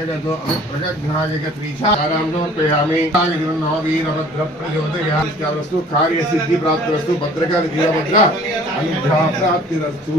जगतो प्रगद्घायकत्रीशारामोपयामि वीरभद्र प्रचोदयास्तु कार्य सिद्धि प्राप्तिरस्तु भद्रकाली वीरभद्र अनुग्रह प्राप्तिरस्तु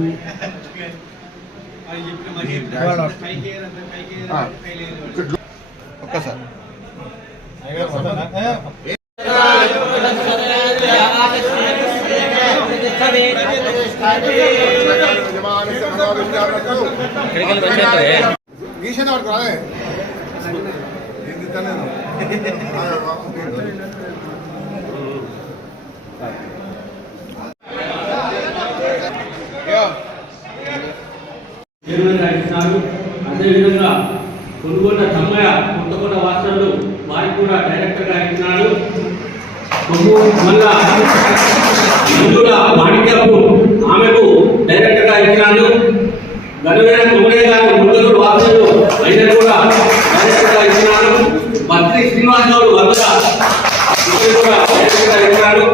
అదేవిధంగా కొనుగోట తమ్మయ్య కొత్తగూడ వాస్తవులు వారికి కూడా డైరెక్టర్గా ఇచ్చినాడు. మళ్ళా మంజుల మాణిక్యపు ఆమెకు డైరెక్టర్గా ఇచ్చినాడు. గణవేల కుమరయ్య గారు కొనుగోలు వాస్తవులు ఆయన కూడా డైరెక్టర్గా ఇచ్చినాడు. భద్రి శ్రీనివాసరావు వందల కూడా డైరెక్టర్గా ఇచ్చినాడు.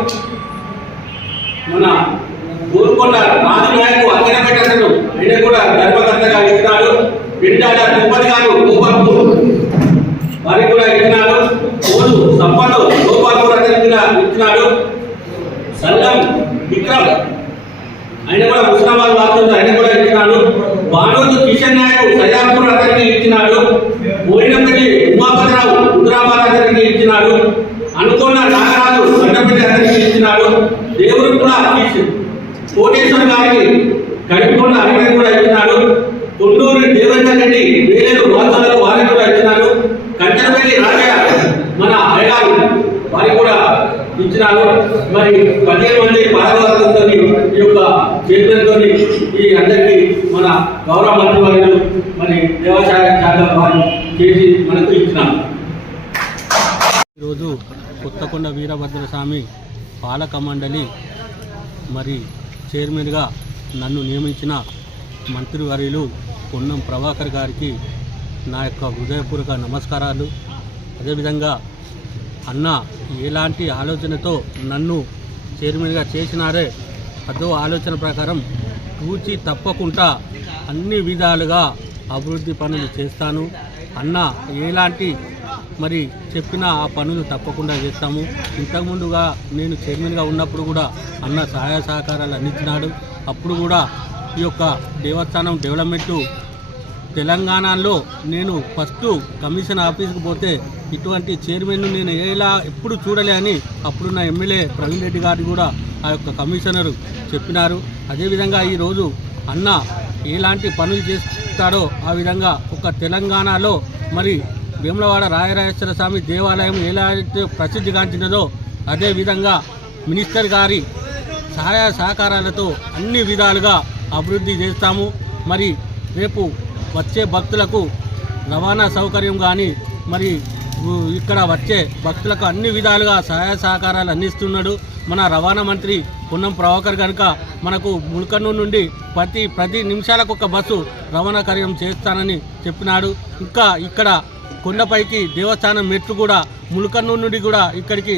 మన గోల్కొండ రాజు నాయకు అక్కడపెట్టను ఆయన కూడా ధర్మకర్తగా ఇచ్చినాడు. బిడ్డాల తిరుపతి గారు గోపాల్పూర్ వారికి కూడా ఇచ్చినాడు. ఓడు సంపన్ను గోపాల్పూర్ అతనికి ఇచ్చినాడు. సల్లం విక్రమ్ ఆయన కూడా హుస్నాబాద్ వాస్తవులు ఆయన కూడా ఇచ్చినాడు. బానోజు కిషన్ నాయకు సజాపూర్ అతనికి ఇచ్చినాడు. పోయినప్పటి ఉమాపతిరావు హుజరాబాద్ అతనికి ఇచ్చినాడు. అనుకున్న నాగరాజు గడ్డపల్లి అతనికి ఇచ్చినాడు. దేవుడు కూడా కోటేశ్వర గారికి కడికొండ అతనికి కూడా ఇచ్చినాడు. కొండూరు దేవేందర్ రెడ్డి వేలేరు వాస్తవులకు వారికి కూడా ఇచ్చినాడు. కంచరపల్లి రాజా మన అయ్యారు వారికి కూడా ఇచ్చినారు. మరి 15 మంది పాల్గొనడంతో ఈ యొక్క చైర్మన్తో ఈ అందరికీ మన గౌరవ మంత్రి వారు మరి దేవాదాయ శాఖ వారు చేసి మనకు ఇచ్చినారు. ఈరోజు కొత్తకొండ వీరభద్రస్వామి పాలక మండలి మరి చైర్మన్గా నన్ను నియమించిన మంత్రివర్యులు పొన్నం ప్రభాకర్ గారికి నా యొక్క హృదయపూర్వక నమస్కారాలు. అదేవిధంగా అన్న ఎలాంటి ఆలోచనతో నన్ను చైర్మన్గా చేసినారే అదో ఆలోచన ప్రకారం పూచి తప్పకుండా అన్ని విధాలుగా అభివృద్ధి పనులు చేస్తాను. అన్న ఎలాంటి మరి చెప్పిన ఆ పనులు తప్పకుండా చేస్తాము. ఇంతకుముందుగా నేను చైర్మన్గా ఉన్నప్పుడు కూడా అన్న సహాయ సహకారాలు అందించినాడు. అప్పుడు కూడా ఈ యొక్క దేవస్థానం డెవలప్మెంటు తెలంగాణలో నేను ఫస్ట్ కమిషన్ ఆఫీస్కి పోతే ఇటువంటి చైర్మన్ను నేను ఎప్పుడు చూడలే అని అప్పుడున్న ఎమ్మెల్యే ప్రవీణ్ రెడ్డి గారు కూడా ఆ యొక్క కమిషనరు చెప్పినారు. అదేవిధంగా ఈరోజు అన్న ఎలాంటి పనులు చేస్తాడో ఆ విధంగా ఒక తెలంగాణలో మరి వేములవాడ రాయరాజేశ్వర స్వామి దేవాలయం ఎలా అయితే ప్రసిద్ధిగాంచినదో అదేవిధంగా మినిస్టర్ గారి సహాయ సహకారాలతో అన్ని విధాలుగా అభివృద్ధి చేస్తాము. మరి రేపు వచ్చే భక్తులకు రవాణా సౌకర్యం కానీ మరి ఇక్కడ వచ్చే భక్తులకు అన్ని విధాలుగా సహాయ సహకారాలు అందిస్తున్నాడు మన రవాణా మంత్రి పొన్నం ప్రభాకర్ కనుక మనకు ముల్కన్నూరు నుండి ప్రతి నిమిషాలకు ఒక బస్సు రవాణా కార్యం చేస్తానని చెప్పినాడు. ఇంకా ఇక్కడ కొండపైకి దేవస్థానం మెట్లు కూడా ముల్కన్నూరు నుండి కూడా ఇక్కడికి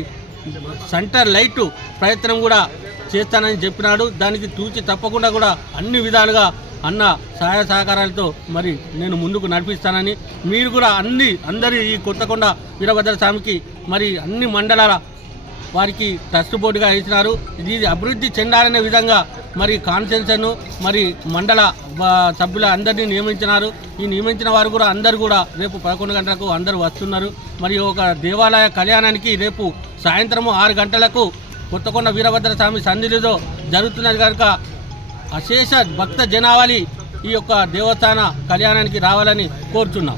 సెంటర్ లైటు ప్రయత్నం కూడా చేస్తానని చెప్పినాడు. దానికి తూచి తప్పకుండా కూడా అన్ని విధాలుగా అన్న సహాయ సహకారాలతో మరి నేను ముందుకు నడిపిస్తానని మీరు కూడా అందరి ఈ కొత్తకొండ వీరభద్ర స్వామికి మరి అన్ని మండలాల వారికి ట్రస్ట్ బోర్డుగా ఇచ్చినారు. ఇది అభివృద్ధి చెందాలనే విధంగా మరి కాన్సెన్సన్ను మరి మండల సభ్యుల అందరినీ నియమించినారు. ఈ నియమించిన వారు కూడా అందరూ కూడా రేపు 11 గంటలకు అందరూ వస్తున్నారు. మరి ఒక దేవాలయ కళ్యాణానికి రేపు సాయంత్రం 6 గంటలకు కొత్తకొండ వీరభద్ర స్వామి సన్నిధిలో జరుగుతున్నది కనుక అశేష భక్త జనావళి ఈ యొక్క దేవస్థాన కళ్యాణానికి రావాలని కోరుచున్నాం.